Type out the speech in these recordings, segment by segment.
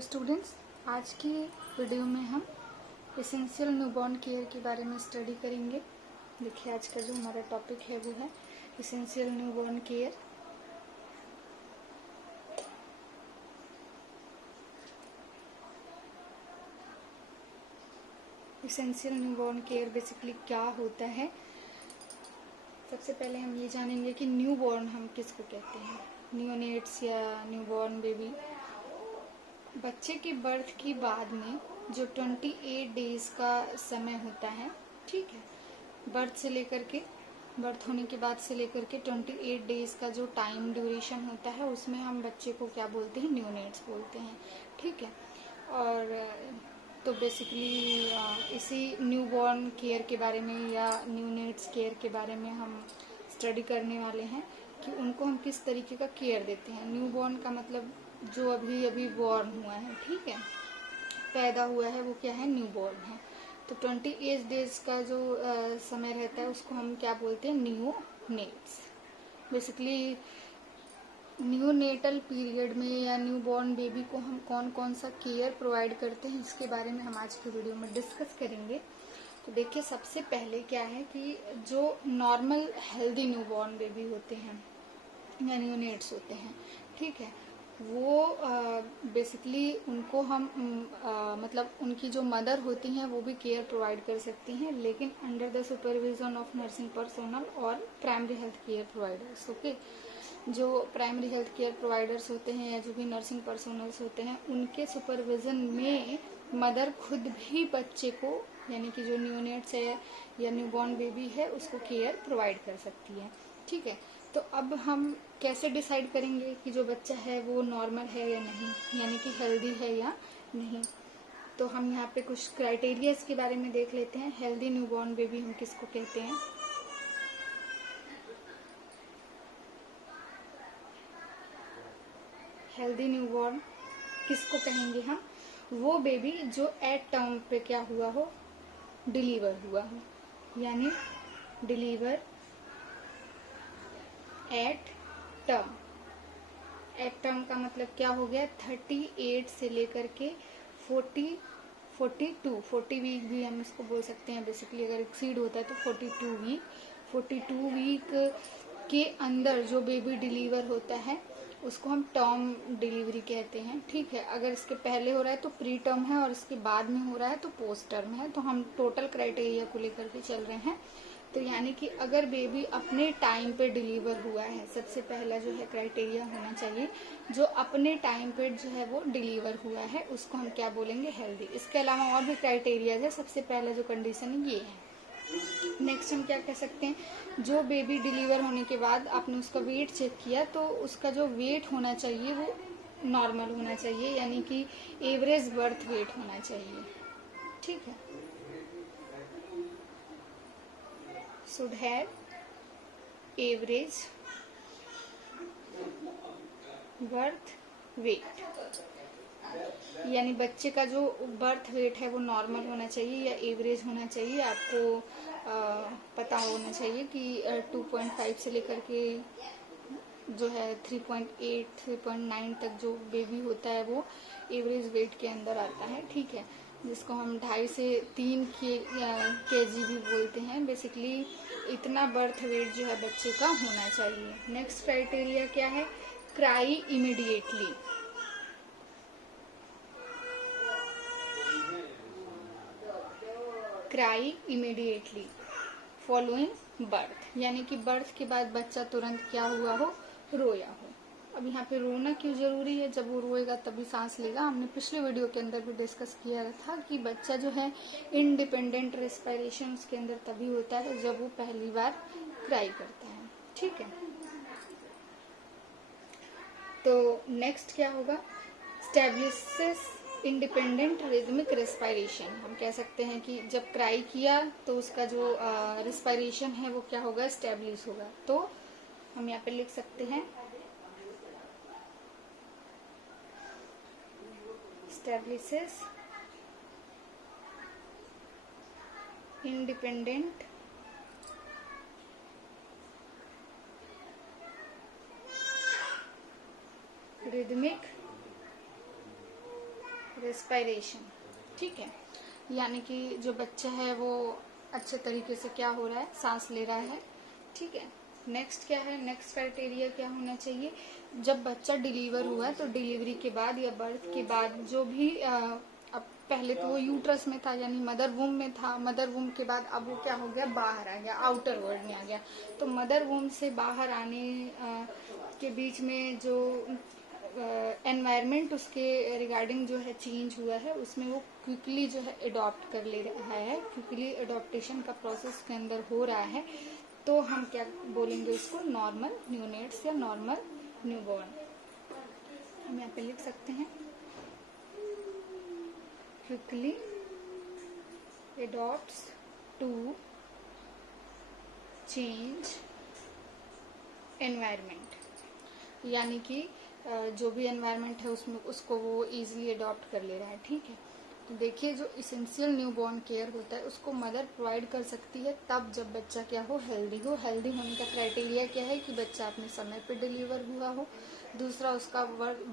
Hello students, आज की video में हम एसेंशियल न्यूबॉर्न केयर के बारे में स्टडी करेंगे। देखिए, आज का जो हमारा टॉपिक है वो है essential newborn care. Essential newborn care basically क्या होता है। सबसे पहले हम ये जानेंगे कि न्यूबॉर्न हम किसको कहते हैं। न्यूनेट्स या न्यूबॉर्न बेबी बच्चे के बर्थ के बाद में जो 28 डेज का समय होता है, ठीक है, बर्थ होने के बाद से लेकर के 28 डेज का जो टाइम ड्यूरेशन होता है उसमें हम बच्चे को क्या बोलते हैं, न्यूनेट्स बोलते हैं, ठीक है। और तो बेसिकली इसी न्यूबॉर्न केयर के बारे में या न्यूनेट्स केयर के बारे में हम स्टडी करने वाले हैं कि उनको हम किस तरीके का केयर देते हैं। न्यूबॉर्न का मतलब जो अभी अभी बॉर्न हुआ है, ठीक है, पैदा हुआ है, वो क्या है, न्यूबॉर्न है। तो 28 डेज का जो समय रहता है उसको हम क्या बोलते हैं, न्यूनेट्स। बेसिकली न्यूनेटल पीरियड में या न्यूबॉर्न बेबी को हम कौन कौन सा केयर प्रोवाइड करते हैं इसके बारे में हम आज की वीडियो में डिस्कस करेंगे। तो देखिए, सबसे पहले क्या है कि जो नॉर्मल हेल्दी न्यूबॉर्न बेबी होते हैं या न्यूनेट्स होते हैं, ठीक है, वो बेसिकली उनको हम मतलब उनकी जो मदर होती हैं वो भी केयर प्रोवाइड कर सकती हैं, लेकिन under the supervision of nursing personnel और primary health care providers. Okay, जो प्राइमरी हेल्थ केयर प्रोवाइडर्स होते हैं या जो भी नर्सिंग पर्सोनल्स होते हैं उनके सुपरविजन में मदर खुद भी बच्चे को, यानी कि जो न्यूनेट्स है या न्यूबॉर्न बेबी है, उसको केयर प्रोवाइड कर सकती है, ठीक है। तो अब हम कैसे डिसाइड करेंगे कि जो बच्चा है वो नॉर्मल है या नहीं, यानी कि हेल्दी है या नहीं। तो हम यहाँ पे कुछ क्राइटेरियाज के बारे में देख लेते हैं। हेल्दी न्यूबॉर्न बेबी हम किसको कहते हैं। हेल्दी न्यूबॉर्न किसको कहेंगे हम, वो बेबी जो एट टर्म पे क्या हुआ हो, डिलीवर हुआ हो, यानी deliver at term. At term का मतलब क्या हो गया, 38 से लेकर के 40 वीक भी हम इसको बोल सकते हैं। बेसिकली अगर एक्सीड होता है तो 42 वीक के अंदर जो बेबी डिलीवर होता है उसको हम टर्म डिलीवरी कहते हैं, ठीक है। अगर इसके पहले हो रहा है तो प्री टर्म है और इसके बाद में हो रहा है तो पोस्ट टर्म है। तो हम टोटल क्राइटेरिया को लेकर के चल रहे हैं। तो यानी कि अगर बेबी अपने टाइम पे डिलीवर हुआ है, सबसे पहला जो है क्राइटेरिया होना चाहिए, जो अपने टाइम पे जो है वो डिलीवर हुआ है उसको हम क्या बोलेंगे, हेल्दी। इसके अलावा और भी क्राइटेरिया है, सबसे पहला जो कंडीशन ये है। नेक्स्ट हम क्या कह सकते हैं, जो बेबी डिलीवर होने के बाद आपने उसका वेट चेक किया तो उसका जो वेट होना चाहिए वो नॉर्मल होना चाहिए, यानी कि एवरेज बर्थ वेट होना चाहिए, ठीक है। Should have average birth weight, यानी बच्चे का जो बर्थ वेट है वो नॉर्मल होना चाहिए या एवरेज होना चाहिए। आपको पता होना चाहिए कि 2.5 से लेकर के जो है 3.8 3.9 तक जो बेबी होता है वो एवरेज वेट के अंदर आता है, ठीक है, जिसको हम 2.5 से 3 केजी भी बोलते हैं। बेसिकली इतना बर्थ वेट जो है बच्चे का होना चाहिए। नेक्स्ट क्राइटेरिया क्या है, cry immediately. Cry immediately following birth, यानी कि बर्थ के बाद बच्चा तुरंत क्या हुआ हो, रोया हो। अब यहाँ पे रोना क्यों जरूरी है, जब वो रोएगा तभी सांस लेगा। हमने पिछले वीडियो के अंदर भी डिस्कस किया था कि बच्चा जो है इंडिपेंडेंट रेस्पिरेशन उसके अंदर तभी होता है जब वो पहली बार क्राई करता है, ठीक है। तो नेक्स्ट क्या होगा, स्टैब्लिशेस इंडिपेंडेंट रिदमिक रेस्पिरेशन। हम कह सकते हैं कि जब क्राई किया तो उसका जो रेस्पिरेशन है वो क्या होगा, स्टैब्लिश होगा। तो हम यहाँ पे लिख सकते हैं establishes independent rhythmic रेस्पिरेशन, ठीक है, यानी कि जो बच्चा है वो अच्छे तरीके से क्या हो रहा है, सांस ले रहा है, ठीक है। नेक्स्ट क्या है, नेक्स्ट क्राइटेरिया क्या होना चाहिए, जब बच्चा डिलीवर हुआ है तो डिलीवरी के बाद या बर्थ के बाद जो भी अब पहले तो वो यूट्रस में था यानी मदर वूम में था, मदर वूम के बाद अब वो क्या हो गया, बाहर आ गया, आउटर वर्ल्ड में आ गया। तो मदर वूम से बाहर आने के बीच में जो एनवायरनमेंट उसके रिगार्डिंग जो है चेंज हुआ है, उसमें वो क्विकली जो है अडॉप्ट कर ले रहा है, क्विकली अडॉप्टेशन का प्रोसेस के अंदर हो रहा है। तो हम क्या बोलेंगे उसको, नॉर्मल न्यूनेट्स या नॉर्मल न्यूबॉर्न। हम यहाँ पे लिख सकते हैं quickly adopts to change environment, यानी कि जो भी एनवायरनमेंट है उसमें उसको वो इजीली अडॉप्ट कर ले रहा है, ठीक है। तो देखिए जो इसेंशियल न्यूबॉर्न केयर होता है उसको मदर प्रोवाइड कर सकती है तब जब बच्चा क्या हो, हेल्दी हो। हेल्दी होने का क्राइटेरिया क्या है कि बच्चा अपने समय पे डिलीवर हुआ हो, दूसरा उसका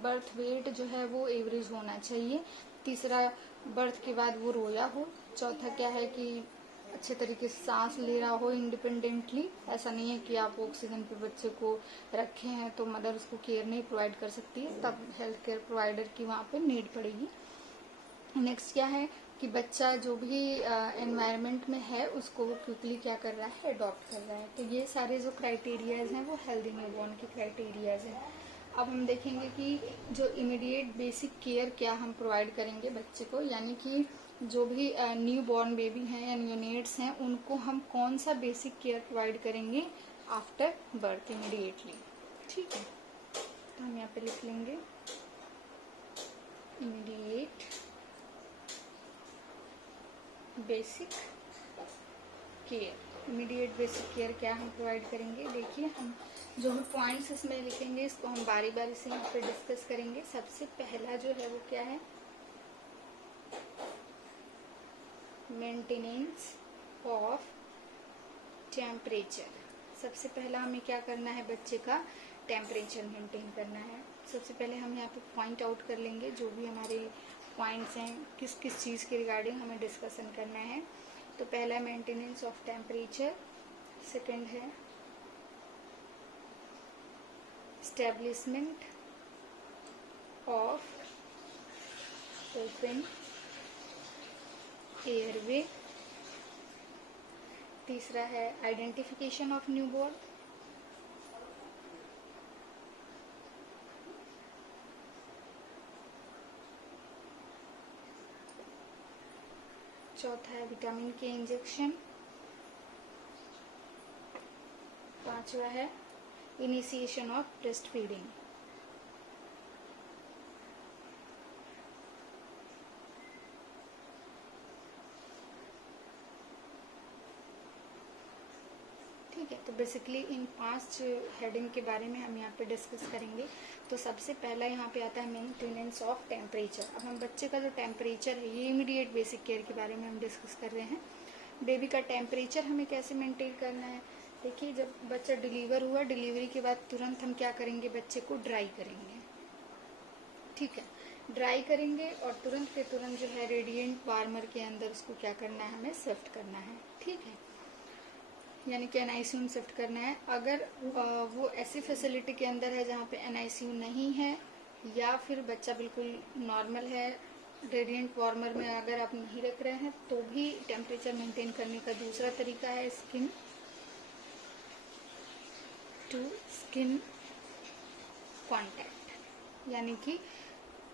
बर्थ वेट जो है वो एवरेज होना चाहिए, तीसरा बर्थ के बाद वो रोया हो, चौथा क्या है कि अच्छे तरीके से सांस ले रहा हो इंडिपेंडेंटली। ऐसा नहीं है कि आप ऑक्सीजन पे बच्चे को रखे हैं तो मदर उसको केयर नहीं प्रोवाइड कर सकती है, तब हेल्थ केयर प्रोवाइडर की वहाँ पे नीड पड़ेगी। नेक्स्ट क्या है कि बच्चा जो भी एनवायरनमेंट में है उसको वो क्विकली क्या कर रहा है, अडॉप्ट कर रहा है। तो ये सारे जो क्राइटेरियाज हैं वो हेल्दी न्यूबॉर्न के क्राइटेरियाज हैं। अब हम देखेंगे कि जो इमीडिएट बेसिक केयर क्या हम प्रोवाइड करेंगे बच्चे को, यानी कि जो भी न्यू बॉर्न बेबी हैं या न्यूनेट्स हैं उनको हम कौन सा बेसिक केयर प्रोवाइड करेंगे आफ्टर बर्थ इमीडिएटली, ठीक है। तो हम यहाँ पे लिख लेंगे immediate basic care. Immediate basic care क्या हम प्रोवाइड करेंगे, देखिए हम जो भी पॉइंट्स इसमें लिखेंगे इसको हम बारी बारी से यहाँ पे डिस्कस करेंगे। सबसे पहला जो है वो क्या है, मेंटेनेंस ऑफ टेम्परेचर। सबसे पहला हमें क्या करना है, बच्चे का टेम्परेचर मेंटेन करना है। सबसे पहले हम यहाँ पे पॉइंट आउट कर लेंगे जो भी हमारे पॉइंट्स हैं, किस किस चीज़ के रिगार्डिंग हमें डिस्कशन करना है। तो पहला मेंटेनेंस ऑफ टेम्परेचर, सेकंड है एस्टेब्लिशमेंट ऑफ ओपन एयरवे, तीसरा है आइडेंटिफिकेशन ऑफ न्यूबॉर्न, चौथा है विटामिन के इंजेक्शन, पांचवा है इनिशिएशन ऑफ ब्रेस्ट फीडिंग। ठीक है, तो बेसिकली इन 5 हेडिंग के बारे में हम यहाँ पे डिस्कस करेंगे। तो सबसे पहला यहाँ पे आता है मेंटेनेंस ऑफ टेम्परेचर। अब हम बच्चे का जो टेम्परेचर है, ये इमीडिएट बेसिक केयर के बारे में हम डिस्कस कर रहे हैं। बेबी का टेम्परेचर हमें कैसे मेंटेन करना है, देखिए जब बच्चा डिलीवर हुआ, डिलीवरी के बाद तुरंत हम क्या करेंगे, बच्चे को ड्राई करेंगे, ठीक है, ड्राई करेंगे और तुरंत के तुरंत जो है रेडिएंट वार्मर के अंदर उसको क्या करना है, हमें शिफ्ट करना है, ठीक है, यानी कि NICU में शिफ्ट करना है। अगर वो ऐसी फैसिलिटी के अंदर है जहाँ पे NICU नहीं है या फिर बच्चा बिल्कुल नॉर्मल है, रेडिएंट वार्मर में अगर आप नहीं रख रहे हैं, तो भी टेम्परेचर मेंटेन करने का दूसरा तरीका है स्किन टू स्किन कांटेक्ट, यानी कि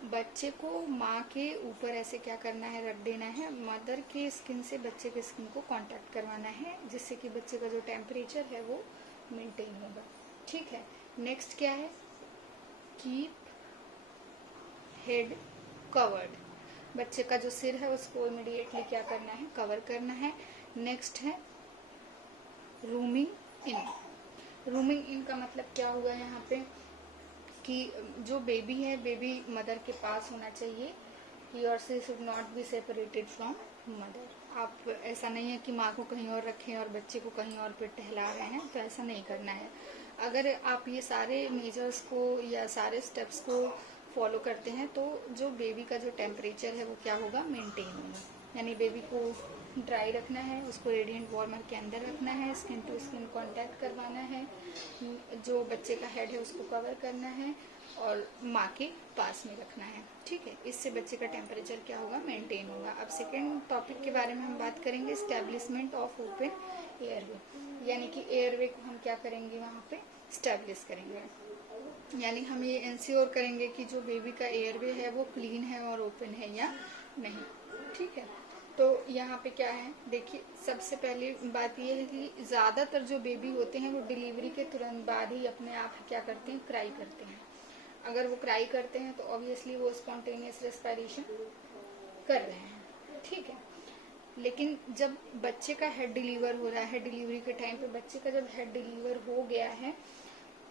बच्चे को माँ के ऊपर ऐसे क्या करना है, रख देना है, मदर के स्किन से बच्चे के स्किन को कांटेक्ट करवाना है, जिससे कि बच्चे का जो टेम्परेचर है वो मेंटेन होगा, ठीक है। नेक्स्ट क्या है, कीप हेड कवर्ड, बच्चे का जो सिर है उसको इमीडिएटली क्या करना है, कवर करना है। नेक्स्ट है रूमिंग इन। रूमिंग इन का मतलब क्या हुआ यहाँ पे कि जो बेबी है, बेबी मदर के पास होना चाहिए, ही और she should not be separated from mother. आप ऐसा नहीं है कि माँ को कहीं और रखें और बच्चे को कहीं और पे टहला रहे हैं, तो ऐसा नहीं करना है। अगर आप ये सारे मेजर्स को या सारे स्टेप्स को फॉलो करते हैं तो जो बेबी का जो टेम्परेचर है वो क्या होगा, मेंटेन होगा। यानी बेबी को ड्राई रखना है, उसको रेडिएंट वार्मर के अंदर रखना है, स्किन टू स्किन कांटेक्ट करवाना है, जो बच्चे का हेड है उसको कवर करना है और माँ के पास में रखना है। ठीक है, इससे बच्चे का टेम्परेचर क्या होगा, मेंटेन होगा। अब सेकेंड टॉपिक के बारे में हम बात करेंगे, स्टैब्लिशमेंट ऑफ ओपन एयरवे। यानी कि एयरवे को हम क्या करेंगे, वहाँ पे स्टैब्लिश करेंगे। यानी हम ये इंश्योर करेंगे कि जो बेबी का एयरवे है वो क्लीन है और ओपन है या नहीं। ठीक है, तो यहाँ पे क्या है, देखिए सबसे पहली बात ये है कि ज़्यादातर जो बेबी होते हैं वो डिलीवरी के तुरंत बाद ही अपने आप क्या करते हैं, क्राई करते हैं। अगर वो क्राई करते हैं तो ऑब्वियसली वो स्पॉन्टेनियस रेस्पिरेशन कर रहे हैं। ठीक है, लेकिन जब बच्चे का हेड डिलीवर हो रहा है, डिलीवरी के टाइम पे बच्चे का जब हेड डिलीवर हो गया है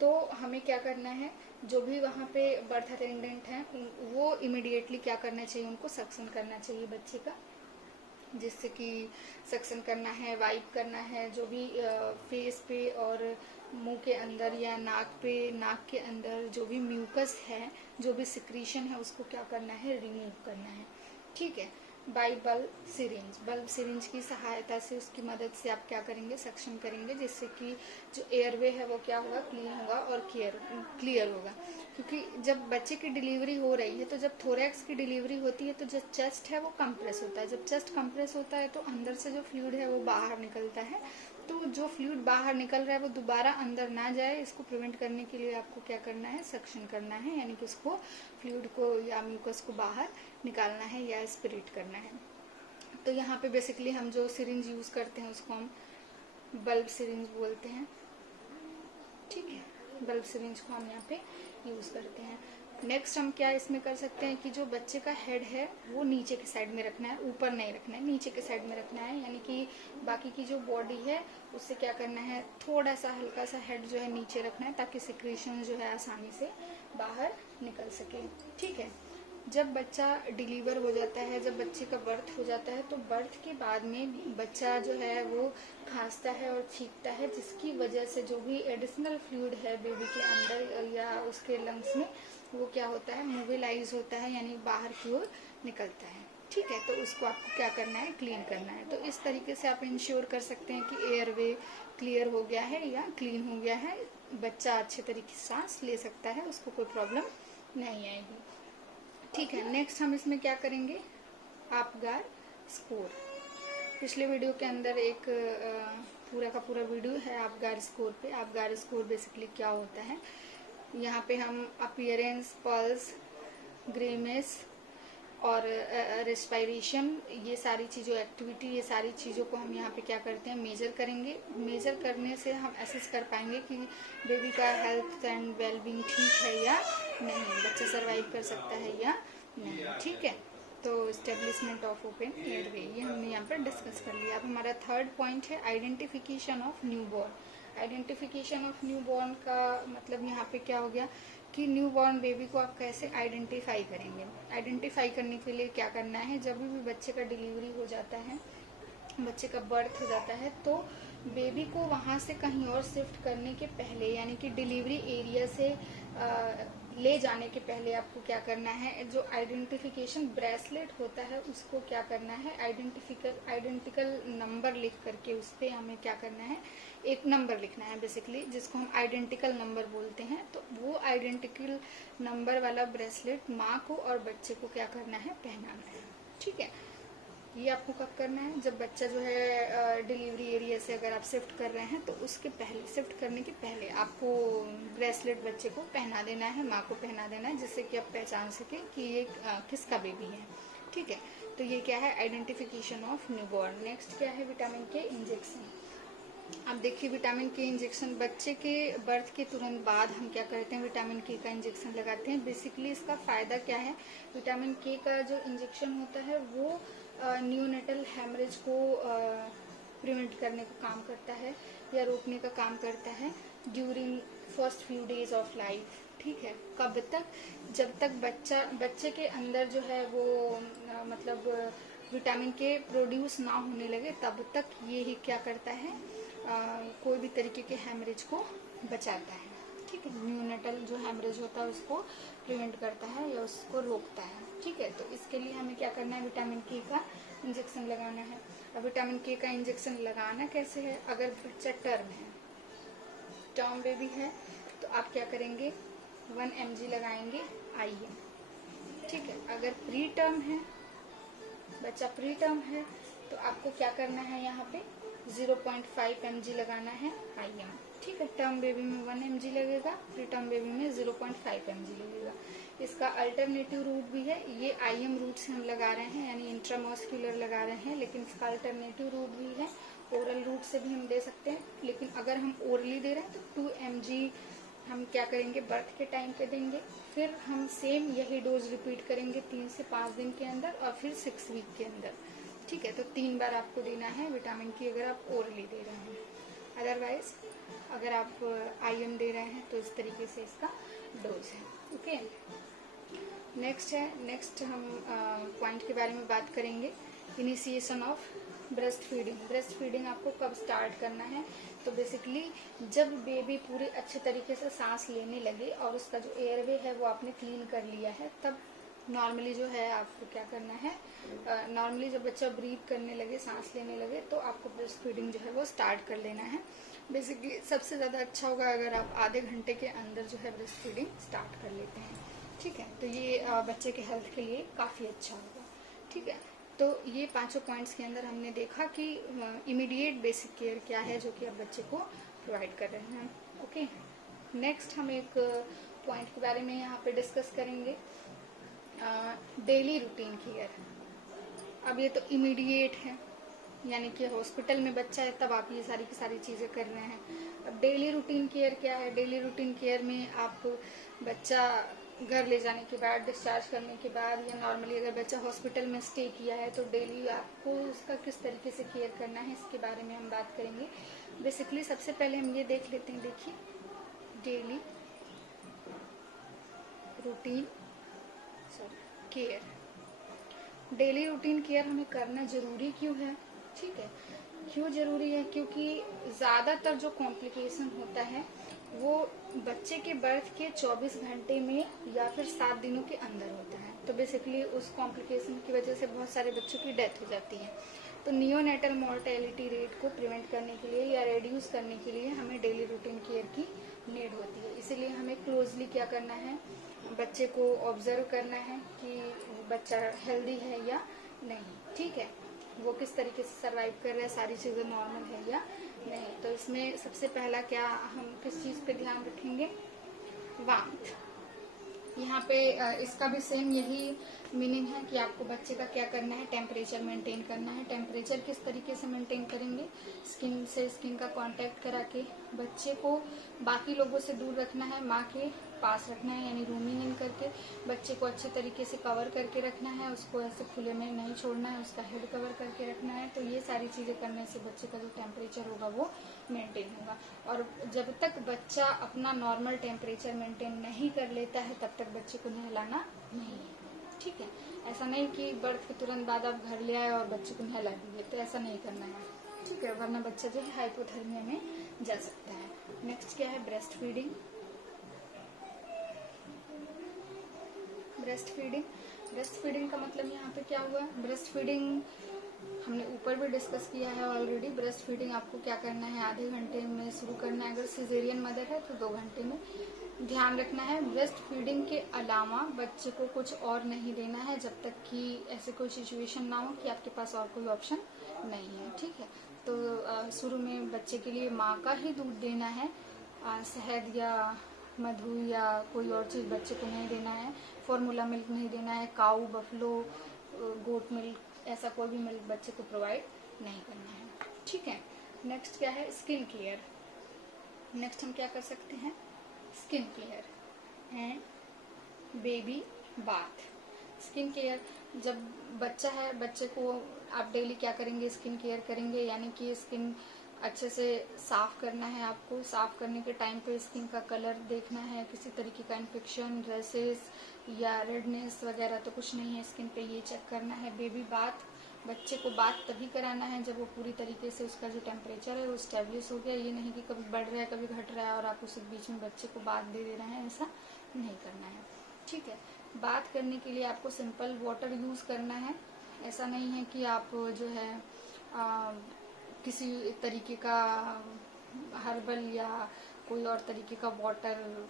तो हमें क्या करना है, जो भी वहाँ पे बर्थ अटेंडेंट हैं वो इमिडिएटली क्या करना चाहिए, उनको सक्शन करना चाहिए बच्चे का, जिससे कि सक्शन करना है, वाइप करना है, जो भी फेस पे और मुंह के अंदर या नाक पे, नाक के अंदर जो भी म्यूकस है, जो भी सिक्रीशन है, उसको क्या करना है, रिमूव करना है। ठीक है, बाई बल्ब सिरिंज की सहायता से, उसकी मदद से आप क्या करेंगे, सक्शन करेंगे, जिससे कि जो एयरवे है वो क्या होगा, क्लीन होगा और क्लियर होगा। क्योंकि जब बच्चे की डिलीवरी हो रही है तो जब थोरैक्स की डिलीवरी होती है तो जो चेस्ट है वो कंप्रेस होता है। जब चेस्ट कंप्रेस होता है तो अंदर से जो फ्लूइड है वो बाहर निकलता है। तो जो फ्लूइड बाहर निकल रहा है वो दोबारा अंदर ना जाए, इसको प्रिवेंट करने के लिए आपको क्या करना है, सक्शन करना है, यानी कि उसको फ्लूइड को या म्यूकस को बाहर निकालना है या एस्पिरेट करना है। तो यहाँ पे बेसिकली हम जो सिरिंज यूज करते हैं उसको हम बल्ब सिरिंज बोलते हैं। ठीक है, बल्ब सिरिंज को हम यहाँ पे यूज करते हैं। नेक्स्ट हम क्या इसमें कर सकते हैं कि जो बच्चे का हेड है वो नीचे के साइड में रखना है, ऊपर नहीं रखना है, नीचे के साइड में रखना है। यानी कि बाकी की जो बॉडी है उससे क्या करना है, थोड़ा सा हल्का सा हेड जो है नीचे रखना है, ताकि सिक्रीशन जो है आसानी से बाहर निकल सके। ठीक है, जब बच्चा डिलीवर हो जाता है, जब बच्चे का बर्थ हो जाता है तो बर्थ के बाद में बच्चा जो है वो खांसता है और छींकता है, जिसकी वजह से जो भी एडिशनल फ्लूइड है बेबी के अंदर या उसके लंग्स में वो क्या होता है, मोबिलाइज होता है, यानी बाहर की ओर निकलता है। ठीक है, तो उसको आपको क्या करना है, क्लीन करना है। तो इस तरीके से आप इंश्योर कर सकते हैं कि एयरवे क्लियर हो गया है या क्लीन हो गया है, बच्चा अच्छे तरीके से सांस ले सकता है, उसको कोई प्रॉब्लम नहीं आएगी। ठीक है, नेक्स्ट हम इसमें क्या करेंगे, आपगार स्कोर। पिछले वीडियो के अंदर एक पूरा का पूरा वीडियो है आपगार स्कोर पे। आपगार स्कोर बेसिकली क्या होता है, यहाँ पे हम अपीयरेंस, पल्स, ग्रेमेस और रेस्पिरेशन, ये सारी चीज़ों, एक्टिविटी, ये सारी चीज़ों को हम यहाँ पे क्या करते हैं, मेजर करेंगे। मेजर करने से हम असेस कर पाएंगे कि बेबी का हेल्थ एंड वेलबींग ठीक है या नहीं, बच्चा सरवाइव कर सकता है या नहीं। ठीक है, तो स्टेब्लिशमेंट ऑफ ओपन एयरवे ये हमने यहाँ पर डिस्कस कर लिया। अब हमारा थर्ड पॉइंट है identification of newborn. Identification of newborn का मतलब यहाँ पे क्या हो गया कि न्यूबॉर्न बेबी को आप कैसे आइडेंटिफाई करेंगे। आइडेंटिफाई करने के लिए क्या करना है, जब भी बच्चे का डिलीवरी हो जाता है, बच्चे का बर्थ हो जाता है, तो बेबी को वहाँ से कहीं और शिफ्ट करने के पहले, यानी कि डिलीवरी एरिया से ले जाने के पहले आपको क्या करना है, जो आइडेंटिफिकेशन ब्रेसलेट होता है उसको क्या करना है, आइडेंटिकल नंबर लिख करके उस पर हमें क्या करना है, एक नंबर लिखना है बेसिकली, जिसको हम आइडेंटिकल नंबर बोलते हैं। तो वो आइडेंटिकल नंबर वाला ब्रेसलेट माँ को और बच्चे को क्या करना है, पहनाना है। ठीक है, ये आपको कब करना है, जब बच्चा जो है डिलीवरी एरिया से अगर आप शिफ्ट कर रहे हैं तो उसके पहले, शिफ्ट करने के पहले आपको ब्रेसलेट बच्चे को पहना देना है, माँ को पहना देना है, जिससे कि आप पहचान सके कि ये किसका बेबी है। ठीक है, तो ये क्या है, आइडेंटिफिकेशन ऑफ न्यूबॉर्न। नेक्स्ट क्या है, विटामिन के इंजेक्शन। अब देखिए, विटामिन के इंजेक्शन बच्चे के बर्थ के तुरंत बाद हम क्या करते हैं, विटामिन के का इंजेक्शन लगाते हैं। बेसिकली इसका फ़ायदा क्या है, विटामिन के का जो इंजेक्शन होता है वो न्यूनेटल हैमरेज को प्रिवेंट करने का काम करता है या रोकने का काम करता है during first few days of life. ठीक है, कब तक, जब तक बच्चे के अंदर जो है वो मतलब विटामिन के प्रोड्यूस ना होने लगे, तब तक ये ही क्या करता है, कोई भी तरीके के हैमरेज को बचाता है। ठीक है। न्यूनेटल जो हेमरेज होता है उसको प्रिवेंट करता है या उसको रोकता है, ठीक है। तो इसके लिए हमें क्या करना है, विटामिन के का इंजेक्शन लगाना है। अब विटामिन के का इंजेक्शन लगाना कैसे है, अगर बच्चा टर्म बेबी है तो आप क्या करेंगे 1 mg लगाएंगे IM, ठीक है। अगर प्री टर्म है, बच्चा प्री टर्म है तो आपको क्या करना है, यहाँ पे 0.5 mg लगाना है IM, ठीक है। टर्म बेबी में 1 mg लगेगा, प्री टर्म बेबी में 0.5 mg लगेगा। इसका अल्टरनेटिव रूट भी है, ये IM रूट से हम लगा रहे हैं यानी इंट्रामस्कुलर लगा रहे हैं, लेकिन इसका अल्टरनेटिव रूट भी है, ओरल रूट से भी हम दे सकते हैं। लेकिन अगर हम ओरली दे रहे हैं तो 2 mg हम क्या करेंगे बर्थ के टाइम पे देंगे, फिर हम सेम यही डोज रिपीट करेंगे 3 से 5 दिन के अंदर और फिर 6 वीक के अंदर, ठीक है। तो 3 बार आपको देना है विटामिन की अगर आप ओरली दे रहे हैं। अदरवाइज अगर आप IM दे रहे हैं तो इस तरीके से इसका डोज है, ओके। नेक्स्ट हम पॉइंट के बारे में बात करेंगे, initiation of breast feeding. Breast feeding आपको कब स्टार्ट करना है, तो बेसिकली जब बेबी पूरे अच्छे तरीके से सांस लेने लगे और उसका जो एयरवे है वो आपने क्लीन कर लिया है, तब नॉर्मली जो है आपको क्या करना है, नॉर्मली जब बच्चा ब्रीथ करने लगे, सांस लेने लगे, तो आपको ब्रेस्ट फीडिंग जो है वो स्टार्ट कर लेना है। बेसिकली सबसे ज़्यादा अच्छा होगा अगर आप आधे घंटे के अंदर जो है ब्रेस्ट फीडिंग स्टार्ट कर लेते हैं, ठीक है। तो ये बच्चे के हेल्थ के लिए काफ़ी अच्छा होगा, ठीक है। तो ये 5 पॉइंट्स के अंदर हमने देखा कि इमीडिएट बेसिक केयर क्या है जो कि आप बच्चे को प्रोवाइड कर रहे हैं, ओके। नेक्स्ट हम एक पॉइंट के बारे में यहाँ पे डिस्कस करेंगे, डेली रूटीन केयर। अब ये तो इमीडिएट है, यानी कि हॉस्पिटल में बच्चा है तब आप ये सारी की सारी चीज़ें कर रहे हैं। अब डेली रूटीन केयर क्या है, डेली रूटीन केयर में आप बच्चा घर ले जाने के बाद, डिस्चार्ज करने के बाद, या नॉर्मली अगर बच्चा हॉस्पिटल में स्टे किया है तो डेली आपको उसका किस तरीके से केयर करना है इसके बारे में हम बात करेंगे। बेसिकली सबसे पहले हम ये देख लेते हैं, देखिए daily routine care. Daily routine care हमें करना जरूरी क्यों है, ठीक है। क्यों जरूरी है, क्योंकि ज़्यादातर जो कॉम्प्लिकेशन होता है वो बच्चे के बर्थ के 24 घंटे में या फिर 7 दिनों के अंदर होता है। तो बेसिकली उस कॉम्प्लिकेशन की वजह से बहुत सारे बच्चों की डेथ हो जाती है। तो नियोनेटल मॉर्टेलिटी रेट को प्रिवेंट करने के लिए या रेड्यूस करने के लिए हमें डेली रूटीन केयर की नीड होती है। इसीलिए हमें क्लोजली क्या करना है, बच्चे को ऑब्जर्व करना है कि बच्चा हेल्दी है या नहीं, ठीक है, वो किस तरीके से सरवाइव कर रहा है, सारी चीज़ें नॉर्मल है या नहीं। तो इसमें सबसे पहला क्या हम किस चीज़ पे ध्यान रखेंगे, वार्मथ। यहाँ पे इसका भी सेम यही मीनिंग है कि आपको बच्चे का क्या करना है, टेम्परेचर मेंटेन करना है। टेम्परेचर किस तरीके से मेंटेन करेंगे, स्किन से स्किन का कांटेक्ट करा के बच्चे को बाकी लोगों से दूर रखना है, माँ के पास रखना है, यानी रूमिंग इन करके बच्चे को अच्छे तरीके से कवर करके रखना है, उसको ऐसे खुले में नहीं छोड़ना है, उसका हेड कवर करके रखना है। तो ये सारी चीज़ें करने से बच्चे का जो टेम्परेचर होगा वो मेंटेन होगा। और जब तक बच्चा अपना नॉर्मल टेम्परेचर मेंटेन नहीं कर लेता है तब तक बच्चे को नहलाना नहीं है, ठीक है। ऐसा नहीं कि बर्थ के तुरंत बाद आप घर ले आए और बच्चे को नहला दीजिए, तो ऐसा नहीं करना है, ठीक है, वरना बच्चा जो है हाइपोथर्मिया में जा सकता है। नेक्स्ट क्या है, ब्रेस्ट फीडिंग। ब्रेस्ट फीडिंग का मतलब यहाँ पे क्या हुआ, ब्रेस्ट फीडिंग हमने ऊपर भी डिस्कस किया है ऑलरेडी। ब्रेस्ट फीडिंग आपको क्या करना है, आधे घंटे में शुरू करना है, अगर सिजेरियन मदर है तो 2 घंटे में। ध्यान रखना है ब्रेस्ट फीडिंग के अलावा बच्चे को कुछ और नहीं देना है जब तक कि ऐसे कोई सिचुएशन ना हो कि आपके पास और कोई ऑप्शन नहीं है, ठीक है। तो शुरू में बच्चे के लिए माँ का ही दूध देना है, शहद या मधु या कोई और चीज़ बच्चे को नहीं देना है, फॉर्मूला मिल्क नहीं देना है, काऊ, बफलो, गोट मिल्क, ऐसा कोई भी मिल्क बच्चे को प्रोवाइड नहीं करना है, ठीक है। नेक्स्ट क्या है, स्किन केयर। नेक्स्ट हम क्या कर सकते हैं, skin care and baby bath. Skin care, जब बच्चा है बच्चे को आप डेली क्या करेंगे, स्किन केयर करेंगे, यानी कि स्किन अच्छे से साफ करना है आपको। साफ करने के टाइम पे स्किन का कलर देखना है, किसी तरीके का इन्फेक्शन, रैसेस या रेडनेस वगैरह तो कुछ नहीं है स्किन पे, ये चेक करना है। बेबी बाथ बच्चे को बात तभी कराना है जब वो पूरी तरीके से उसका जो टेम्परेचर है वो स्टेब्लिश हो गया। ये नहीं कि कभी बढ़ रहा है कभी घट रहा है और आप उस बीच में बच्चे को बात दे रहे हैं, ऐसा नहीं करना है। ठीक है, बात करने के लिए आपको सिंपल वाटर यूज़ करना है। ऐसा नहीं है कि आप जो है किसी तरीके का हर्बल या कोई और तरीके का वाटर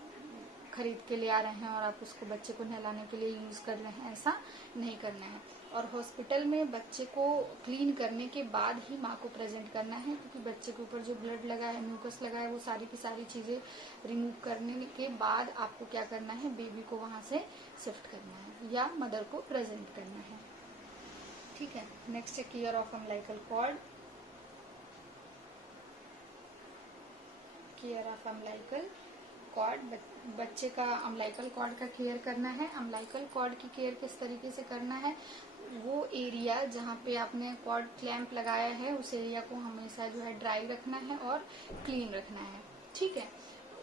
खरीद के ले आ रहे हैं और आप उसको बच्चे को नहलाने के लिए यूज़ कर रहे हैं, ऐसा नहीं करना है। और हॉस्पिटल में बच्चे को क्लीन करने के बाद ही माँ को प्रेजेंट करना है, क्योंकि बच्चे के ऊपर जो ब्लड लगा है, म्यूकस लगा है, वो सारी की सारी चीज़ें रिमूव करने के बाद आपको क्या करना है, बेबी को वहाँ से शिफ्ट करना है या मदर को प्रेजेंट करना है। ठीक है, नेक्स्ट है care of umbilical cord. Care of umbilical cord, बच्चे का अम्बिलिकल कॉर्ड का केयर करना है। अम्बिलिकल कॉर्ड की केयर किस तरीके से करना है, वो एरिया जहाँ पे आपने कॉर्ड क्लैंप लगाया है उस एरिया को हमेशा जो है ड्राई रखना है और क्लीन रखना है। ठीक है,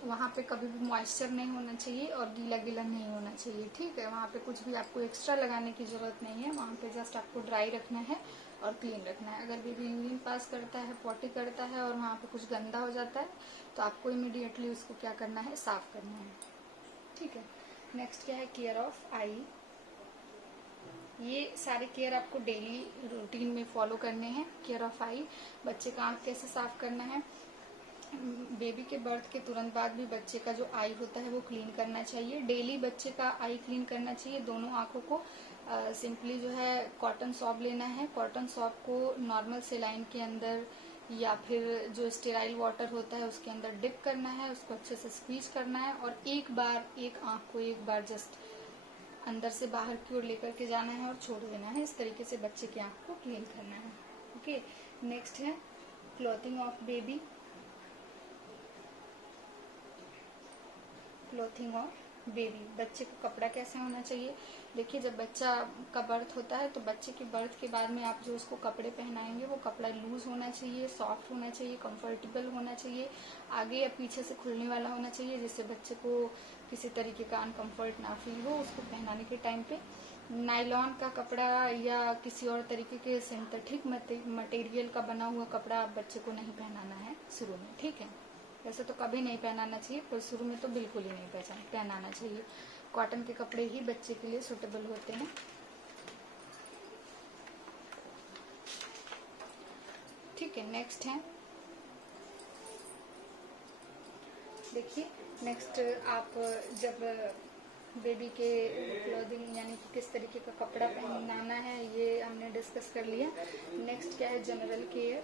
वहाँ पे कभी भी मॉइस्चर नहीं होना चाहिए और गीला गीला नहीं होना चाहिए। ठीक है, वहाँ पे कुछ भी आपको एक्स्ट्रा लगाने की जरूरत नहीं है, वहाँ पे जस्ट आपको ड्राई रखना है और क्लीन रखना है। अगर बेबी यूरिन पास करता है, पॉटी करता है और वहाँ पे कुछ गंदा हो जाता है तो आपको इमीडिएटली उसको क्या करना है, साफ करना है। ठीक है, नेक्स्ट क्या है, केयर ऑफ आई। ये सारे केयर आपको डेली रूटीन में फॉलो करने हैं। केयर ऑफ आई, बच्चे का आँख कैसे साफ करना है, बेबी के बर्थ के तुरंत बाद भी बच्चे का जो आई होता है वो क्लीन करना चाहिए। डेली बच्चे का आई क्लीन करना चाहिए, दोनों आंखों को। सिंपली जो है कॉटन सॉब लेना है, कॉटन सॉब को नॉर्मल सेलाइन के अंदर या फिर जो स्टेराइल वाटर होता है उसके अंदर डिप करना है, उसको अच्छे से स्क्वीज करना है और एक बार एक आंख को एक बार जस्ट अंदर से बाहर की ओर लेकर के जाना है और छोड़ देना है। इस तरीके से बच्चे की आंख को क्लीन करना है। ओके, नेक्स्ट है clothing of baby. Clothing of baby, बच्चे का कपड़ा कैसा होना चाहिए। देखिए, जब बच्चा का बर्थ होता है तो बच्चे के बर्थ के बाद में आप जो उसको कपड़े पहनाएंगे वो कपड़ा लूज होना चाहिए, सॉफ्ट होना चाहिए, कंफर्टेबल होना चाहिए, आगे या पीछे से खुलने वाला होना चाहिए, जिससे बच्चे को किसी तरीके का अनकम्फर्ट ना फील हो उसको पहनाने के टाइम पे। नायलॉन का कपड़ा या किसी और तरीके के सिंथेटिक मटेरियल का बना हुआ कपड़ा आप बच्चे को नहीं पहनाना है शुरू में। ठीक है, वैसे तो कभी नहीं पहनाना चाहिए, पर शुरू में तो बिल्कुल ही नहीं पहनाना चाहिए। कॉटन के कपड़े ही बच्चे के लिए सूटेबल होते हैं। ठीक है, नेक्स्ट है, देखिए नेक्स्ट आप जब बेबी के क्लोथिंग यानी कि किस तरीके का कपड़ा पहनाना है ये हमने डिस्कस कर लिया। नेक्स्ट क्या है, जनरल केयर।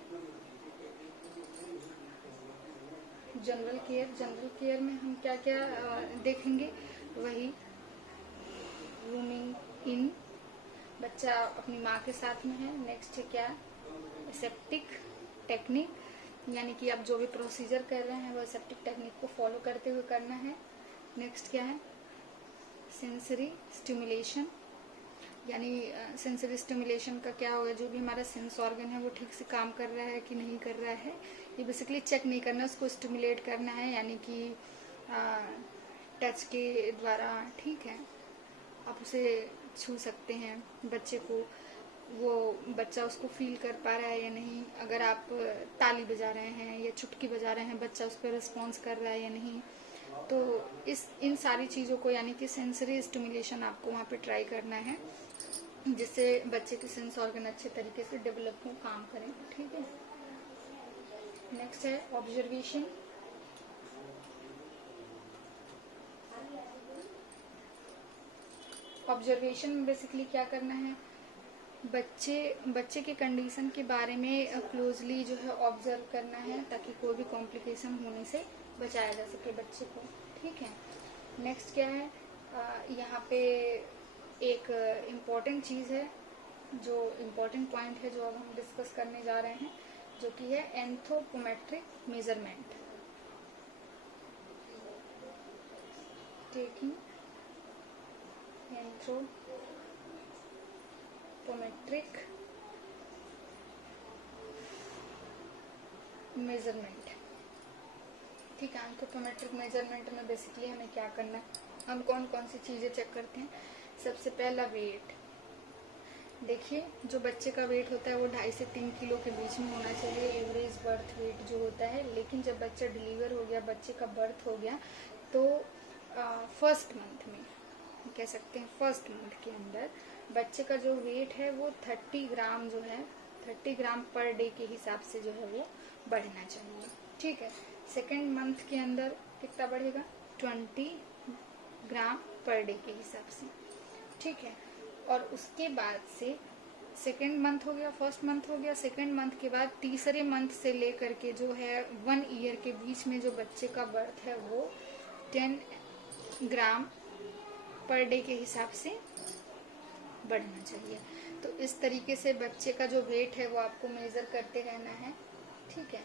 जनरल केयर में हम क्या क्या देखेंगे, वही रूमिंग इन, बच्चा अपनी माँ के साथ में है। नेक्स्ट है क्या, एसेप्टिक टेक्निक, यानी कि आप जो भी प्रोसीजर कर रहे हैं वो एसेप्टिक टेक्निक को फॉलो करते हुए करना है। नेक्स्ट क्या है, सेंसरी स्टिमुलेशन, यानी सेंसरी स्टिमुलेशन का क्या होगा, जो भी हमारा सेंस ऑर्गन है वो ठीक से काम कर रहा है कि नहीं कर रहा है, ये बेसिकली चेक नहीं करना, उसको स्टिमुलेट करना है, यानी कि टच के द्वारा। ठीक है, आप उसे छू सकते हैं बच्चे को, वो बच्चा उसको फील कर पा रहा है या नहीं। अगर आप ताली बजा रहे हैं या चुटकी बजा रहे हैं, बच्चा उस पर रिस्पॉन्स कर रहा है या नहीं। तो इन सारी चीज़ों को यानी कि सेंसरी स्टिमुलेशन आपको वहाँ पे ट्राई करना है, जिससे बच्चे के सेंस ऑर्गन अच्छे तरीके से डेवलप हो, काम करें। ठीक है, नेक्स्ट है ऑब्जर्वेशन। ऑब्जर्वेशन में बेसिकली क्या करना है, बच्चे के कंडीशन के बारे में क्लोजली जो है ऑब्जर्व करना है, ताकि कोई भी कॉम्प्लिकेशन होने से बचाया जा सके बच्चे को। ठीक है, नेक्स्ट क्या है, यहाँ पे एक इम्पॉर्टेंट चीज़ है, जो इम्पॉर्टेंट पॉइंट है जो अब हम डिस्कस करने जा रहे हैं, जो कि है anthropometric measurement. Taking anthropometric measurement. ठीक है, एंथ्रोपोमेट्रिक मेजरमेंट में बेसिकली हमें क्या करना है, हम कौन कौन सी चीज़ें चेक करते हैं। सबसे पहला वेट, देखिए, जो बच्चे का वेट होता है वो 2.5 से 3 किलो के बीच में होना चाहिए, एवरेज बर्थ वेट जो होता है। लेकिन जब बच्चा डिलीवर हो गया, बच्चे का बर्थ हो गया, तो फर्स्ट मंथ में कह सकते हैं, फर्स्ट मंथ के अंदर बच्चे का जो वेट है वो 30 ग्राम जो है, 30 ग्राम पर डे के हिसाब से जो है वो बढ़ना चाहिए। ठीक है। सेकेंड मंथ के अंदर कितना बढ़ेगा? 20 ग्राम पर डे के हिसाब से। ठीक है। और उसके बाद से सेकेंड मंथ हो गया, फर्स्ट मंथ हो गया, सेकेंड मंथ के बाद तीसरे मंथ से लेकर के जो है 1 ईयर के बीच में जो बच्चे का बर्थ है वो 10 ग्राम पर डे के हिसाब से बढ़ना चाहिए। तो इस तरीके से बच्चे का जो वेट है वो आपको मेजर करते रहना है। ठीक है,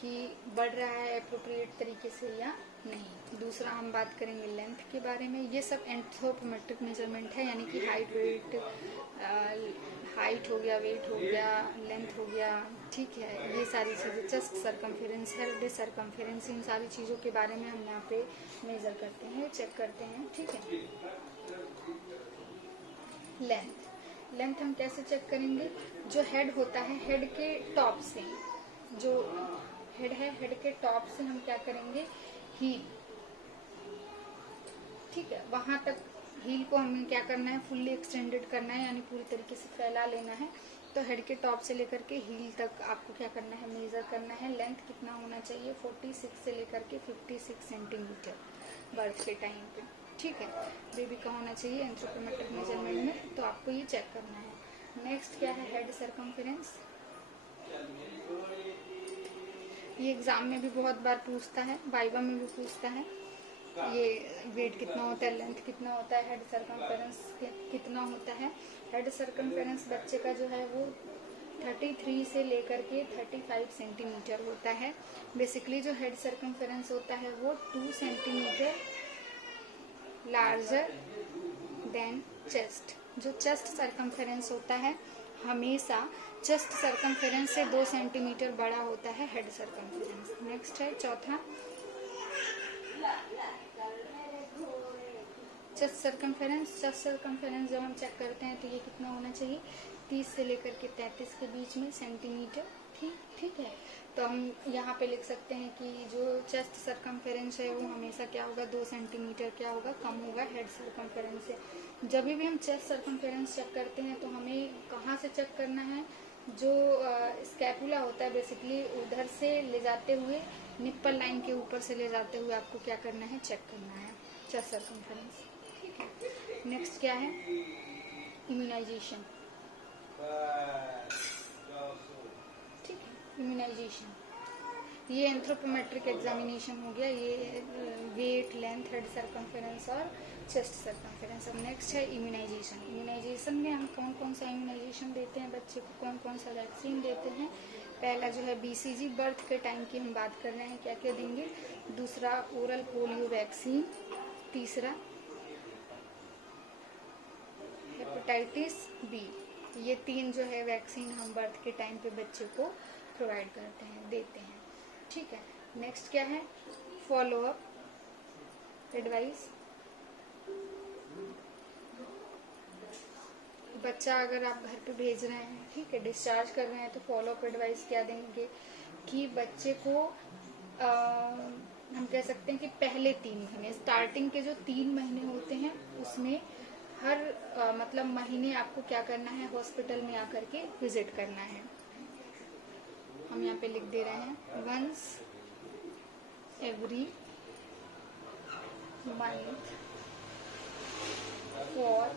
कि बढ़ रहा है अप्रोप्रिएट तरीके से या नहीं। दूसरा हम बात करेंगे लेंथ के बारे में। ये सब एंथ्रोपोमेट्रिक मेजरमेंट है, यानी कि हाइट, वेट, हाइट हो गया, वेट हो गया, लेंथ हो गया। ठीक है, ये सारी चीज़ें, चेस्ट सर्कमफेरेंस, हेड सर्कमफेरेंस, इन सारी चीज़ों के बारे में हम यहाँ पे मेजर करते हैं, चेक करते हैं। ठीक है। लेंथ हम कैसे चेक करेंगे? जो हेड होता है, हेड के टॉप से, जो हेड है, हेड के टॉप से हम क्या करेंगे? हील, ठीक है, वहां तक हील को हमें क्या करना है? फुल्ली एक्सटेंडेड करना है, यानी पूरी तरीके से फैला लेना है। तो हेड के टॉप से लेकर के हील तक आपको क्या करना है? मेजर करना है। लेंथ कितना होना चाहिए? 46 से लेकर के 56 सेंटीमीटर बर्थ के टाइम पे। ठीक है, बेबी का होना चाहिए एंथ्रोपोमेट्रिक मेजरमेंट में, तो आपको ये चेक करना है। नेक्स्ट क्या है? Head circumference. ये एग्जाम में भी बहुत बार पूछता है, वाइवा में भी पूछता है। ये वेट कितना होता है, लेंथ कितना होता है, हेड सर्कमफेरेंस कितना होता है। हेड सर्कमफेरेंस बच्चे का जो है वो 33 से लेकर के 35 सेंटीमीटर होता है। बेसिकली जो हेड सर्कमफेरेंस होता है वो 2 सेंटीमीटर लार्जर देन चेस्ट। जो चेस्ट सर्कमफेरेंस होता है हमेशा चेस्ट सर्कमफेरेंस से 2 सेंटीमीटर बड़ा होता है हेड सर्कमफेरेंस। नेक्स्ट है चौथा, चेस्ट सर्कमफेरेंस। चेस्ट सर्कमफेरेंस जब हम चेक करते हैं तो ये कितना होना चाहिए? 30 से लेकर के 33 के बीच में सेंटीमीटर। ठीक है, तो हम यहाँ पे लिख सकते हैं कि जो चेस्ट सर्कमफेरेंस है वो हमेशा क्या होगा? 2 सेंटीमीटर क्या होगा? कम होगा हेड सर्कमफेरेंस से। जब भी हम चेस्ट सर्कमफेरेंस चेक करते हैं तो हमें कहाँ से चेक करना है? जो स्कैपुला होता है बेसिकली, उधर से ले जाते हुए, निप्पल लाइन के ऊपर से ले जाते हुए आपको क्या करना है? चेक करना है चेस्ट सर्कमफेरेंस। ठीक है। नेक्स्ट क्या है? इम्यूनाइजेशन। ठीक है, इम्यूनाइजेशन ये एंथ्रोपोमेट्रिक एग्जामिनेशन हो गया। ये वेट, लेंथ, हेड सर्कमफेरेंस और चेस्ट सर्कमफेरेंस। अब नेक्स्ट है इम्यूनाइजेशन। इम्यूनाइजेशन में हम कौन कौन सा इम्यूनाइजेशन देते हैं बच्चे को, कौन कौन सा वैक्सीन देते हैं? पहला जो है BCG, बर्थ के टाइम की हम बात कर रहे हैं, क्या क्या देंगे। दूसरा ओरल पोलियो वैक्सीन। तीसरा हेपेटाइटिस B। ये 3 जो है वैक्सीन हम बर्थ के टाइम पे बच्चे को प्रोवाइड करते हैं, देते हैं। ठीक है। नेक्स्ट क्या है? Follow up advice. बच्चा अगर आप घर पे भेज रहे हैं, ठीक है, डिस्चार्ज कर रहे हैं, तो फॉलो अप एडवाइस क्या देंगे कि बच्चे को हम कह सकते हैं कि पहले 3 महीने, स्टार्टिंग के जो 3 महीने होते हैं उसमें हर मतलब महीने आपको क्या करना है? हॉस्पिटल में आकर के विजिट करना है। हम यहाँ पे लिख दे रहे हैं, once every month for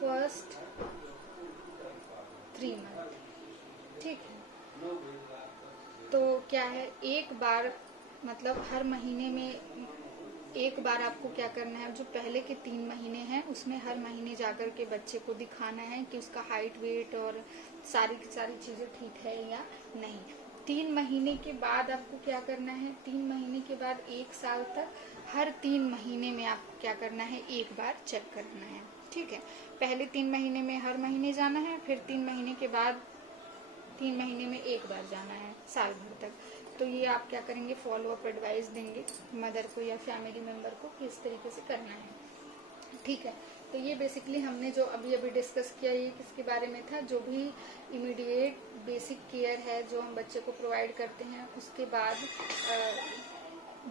first 3 month. ठीक है, तो क्या है? एक बार, मतलब हर महीने में एक बार आपको क्या करना है? जो पहले के 3 महीने हैं उसमें हर महीने जाकर के बच्चे को दिखाना है कि उसका हाइट, वेट और सारी चीजें ठीक है या नहीं। 3 महीने के बाद आपको क्या करना है? 3 महीने के बाद 1 साल तक हर 3 महीने में आपको क्या करना है? एक बार चेक करना है। ठीक है, पहले 3 महीने में हर महीने जाना है, फिर 3 महीने के बाद 3 महीने में एक बार जाना है, साल भर तक। तो ये आप क्या करेंगे? फॉलो अप एडवाइस देंगे मदर को या फैमिली मेंबर को कि इस तरीके से करना है। ठीक है। तो ये बेसिकली हमने जो अभी अभी डिस्कस किया ये किसके बारे में था, जो भी इमीडिएट बेसिक केयर है जो हम बच्चे को प्रोवाइड करते हैं, उसके बाद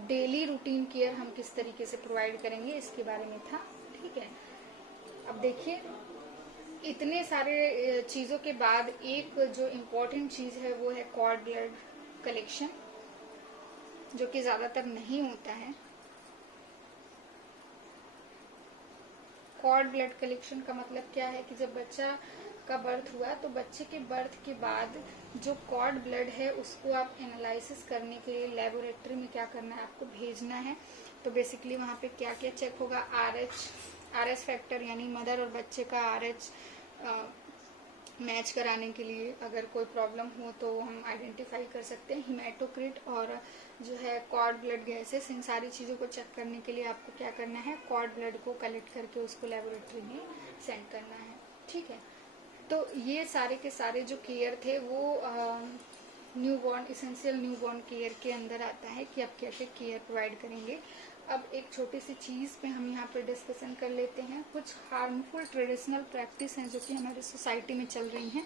डेली रूटीन केयर हम किस तरीके से प्रोवाइड करेंगे इसके बारे में था। ठीक है, अब देखिए इतने सारे चीज़ों के बाद एक जो इम्पोर्टेंट चीज़ है वो है कॉर्ड ब्लड कलेक्शन, जो कि ज़्यादातर नहीं होता है। कॉर्ड ब्लड कलेक्शन का मतलब क्या है कि जब बच्चा का बर्थ हुआ तो बच्चे के बर्थ के बाद जो कॉर्ड ब्लड है उसको आप एनालिसिस करने के लिए लेबोरेटरी में क्या करना है, आपको भेजना है। तो बेसिकली वहाँ पे क्या क्या चेक होगा, आरएच फैक्टर यानी मदर और बच्चे का आरएच मैच कराने के लिए अगर कोई प्रॉब्लम हो तो हम आइडेंटिफाई कर सकते हैं। हिमेटोक्रिट और जो है कॉर्ड ब्लड गैसेस, इन सारी चीज़ों को चेक करने के लिए आपको क्या करना है, कॉर्ड ब्लड को कलेक्ट करके उसको लेबोरेटरी में सेंड करना है। ठीक है, तो ये सारे के सारे जो केयर थे वो न्यूबॉर्न इसेंशियल न्यूबॉर्न केयर के अंदर आता है कि आप कैसे केयर प्रोवाइड करेंगे। अब एक छोटी सी चीज़ पे हम यहाँ पे डिस्कशन कर लेते हैं। कुछ हार्मफुल ट्रेडिशनल प्रैक्टिस हैं जो कि हमारे सोसाइटी में चल रही हैं,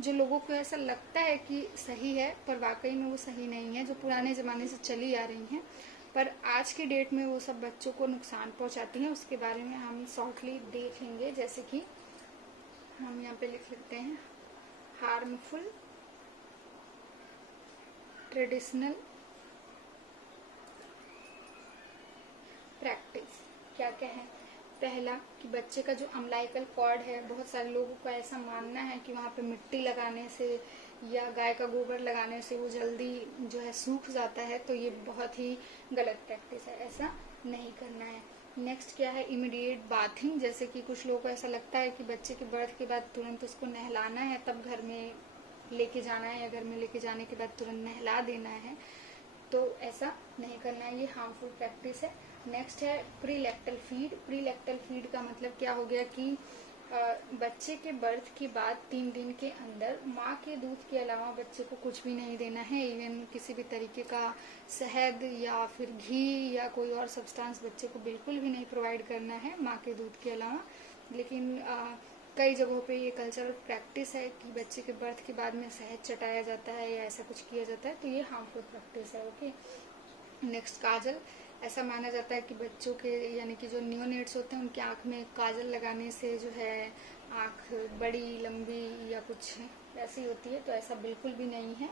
जो लोगों को ऐसा लगता है कि सही है पर वाकई में वो सही नहीं है, जो पुराने ज़माने से चली आ रही हैं पर आज की डेट में वो सब बच्चों को नुकसान पहुँचाती हैं। उसके बारे में हम शॉर्टली देख लेंगे। जैसे कि हम यहाँ पे लिख लेते हैं हार्मफुल ट्रेडिशनल प्रैक्टिस क्या क्या है। पहला कि बच्चे का जो अम्लाइकल कॉर्ड है, बहुत सारे लोगों का ऐसा मानना है कि वहाँ पे मिट्टी लगाने से या गाय का गोबर लगाने से वो जल्दी जो है सूख जाता है, तो ये बहुत ही गलत प्रैक्टिस है, ऐसा नहीं करना है। नेक्स्ट क्या है, इमीडिएट बाथिंग। जैसे कि कुछ लोगों को ऐसा लगता है कि बच्चे के बर्थ के बाद तुरंत उसको नहलाना है, तब घर में लेके जाना है या घर में लेके जाने के बाद तुरंत नहला देना है, तो ऐसा नहीं करना है, ये हार्मफुल प्रैक्टिस है। नेक्स्ट है प्रीलैक्टल फीड। प्रीलैक्टल फीड का मतलब क्या हो गया कि बच्चे के बर्थ के बाद 3 दिन के अंदर माँ के दूध के अलावा बच्चे को कुछ भी नहीं देना है। इवन किसी भी तरीके का शहद या फिर घी या कोई और सब्सटेंस बच्चे को बिल्कुल भी नहीं प्रोवाइड करना है माँ के दूध के अलावा। लेकिन कई जगहों पे ये कल्चरल प्रैक्टिस है कि बच्चे के बर्थ के बाद में शहद चटाया जाता है या ऐसा कुछ किया जाता है, तो ये हार्मफुल प्रैक्टिस है। ओके, नेक्स्ट काजल। ऐसा माना जाता है कि बच्चों के यानी कि जो न्यूनेट्स होते हैं उनकी आँख में काजल लगाने से जो है आँख बड़ी लंबी या कुछ ऐसी होती है, तो ऐसा बिल्कुल भी नहीं है।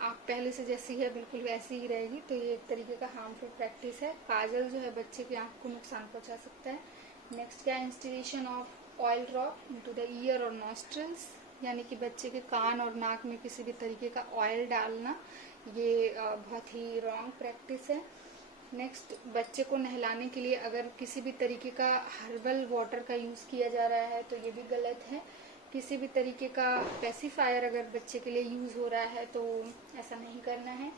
आँख पहले से जैसी है बिल्कुल वैसी ही रहेगी, तो ये एक तरीके का हार्मफुल प्रैक्टिस है। काजल जो है बच्चे की आँख को नुकसान पहुँचा सकता है। नेक्स्ट क्या है, instillation of oil drop into the year और नॉस्ट्रल्स, यानी कि बच्चे के कान और नाक में किसी भी तरीके का ऑयल डालना, ये बहुत ही रॉन्ग प्रैक्टिस है। नेक्स्ट, बच्चे को नहलाने के लिए अगर किसी भी तरीके का हर्बल वाटर का यूज़ किया जा रहा है तो ये भी गलत है। किसी भी तरीके का पेसिफायर अगर बच्चे के लिए यूज़ हो रहा है तो ऐसा नहीं करना है।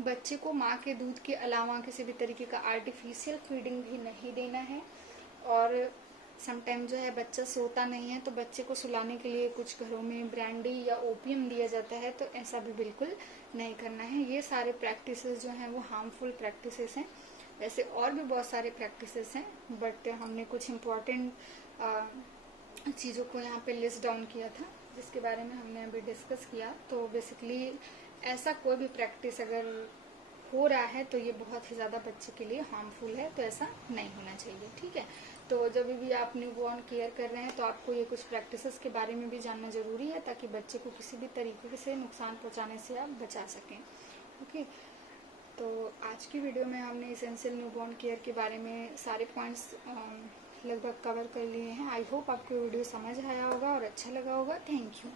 बच्चे को माँ के दूध के अलावा किसी भी तरीके का आर्टिफिशियल फीडिंग भी नहीं देना है। और समटाइम जो है बच्चा सोता नहीं है तो बच्चे को सुलाने के लिए कुछ घरों में ब्रांडी या ओपियम दिया जाता है, तो ऐसा भी बिल्कुल नहीं करना है। ये सारे प्रैक्टिसेस जो हैं वो हार्मफुल प्रैक्टिसेस हैं। वैसे और भी बहुत सारे प्रैक्टिसेस हैं, बट हमने कुछ इम्पोर्टेंट चीज़ों को यहाँ पे लिस्ट डाउन किया था जिसके बारे में हमने अभी डिस्कस किया। तो बेसिकली ऐसा कोई भी प्रैक्टिस अगर हो रहा है तो ये बहुत ही ज़्यादा बच्चे के लिए हार्मफुल है, तो ऐसा नहीं होना चाहिए। ठीक है, तो जब भी आप न्यूबॉर्न केयर कर रहे हैं तो आपको ये कुछ प्रैक्टिसेस के बारे में भी जानना ज़रूरी है ताकि बच्चे को किसी भी तरीके से नुकसान पहुंचाने से आप बचा सकें। ओके, तो आज की वीडियो में हमने इसेंशियल न्यूबॉर्न केयर के बारे में सारे पॉइंट्स लगभग कवर कर लिए हैं। आई होप आपको वीडियो समझ आया होगा और अच्छा लगा होगा। Thank you.